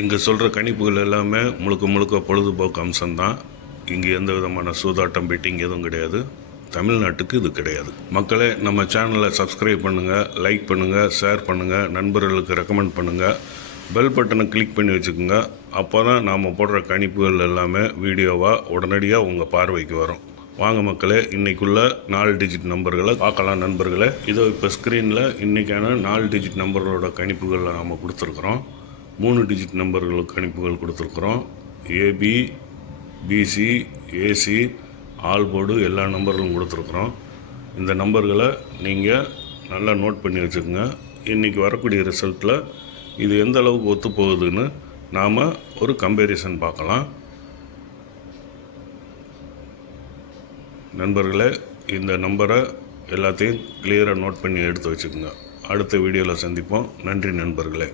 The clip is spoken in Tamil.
இங்கே சொல்கிற கணிப்புகள் எல்லாமே முழுக்க முழுக்க பொழுதுபோக்கு அம்சம்தான். இங்கே எந்த விதமான சூதாட்டம் பெட்டிங் எதுவும் கிடையாது. தமிழ்நாட்டுக்கு இது கிடையாது. மக்களே, நம்ம சேனலை சப்ஸ்கிரைப் பண்ணுங்கள், லைக் பண்ணுங்கள், ஷேர் பண்ணுங்கள், நண்பர்களுக்கு ரெக்கமெண்ட் பண்ணுங்கள், பெல் பட்டனை கிளிக் பண்ணி வச்சுக்கோங்க. அப்போ தான் நாம் போடுற கணிப்புகள் எல்லாமே வீடியோவாக உடனடியாக உங்கள் பார்வைக்கு வரும். வாங்க மக்களே, இன்றைக்குள்ள 4 டிஜிட் நம்பர்களை பார்க்கலாம் நண்பர்களே. இதோ இப்போ ஸ்க்ரீனில் இன்றைக்கான 4 டிஜிட் நம்பர்களோட கணிப்புகளை நாம் கொடுத்துருக்குறோம். 3 டிஜிட் நம்பர்களுக்கு கணிப்புகள் கொடுத்துருக்குறோம். AB, BC, AC, all board எல்லா நம்பர்களும் கொடுத்துருக்குறோம். இந்த நம்பர்களை நீங்கள் நல்லா நோட் பண்ணி வச்சுக்கோங்க. இன்றைக்கி வரக்கூடிய ரிசல்ட்டில் இது எந்த அளவுக்கு ஒத்து போகுதுன்னு நாம் ஒரு கம்பேரிசன் பார்க்கலாம். நண்பர்களே, இந்த நம்பரை எல்லாத்தையும் கிளியராக நோட் பண்ணி எடுத்து வச்சுக்கோங்க. அடுத்த வீடியோவில் சந்திப்போம். நன்றி நண்பர்களே.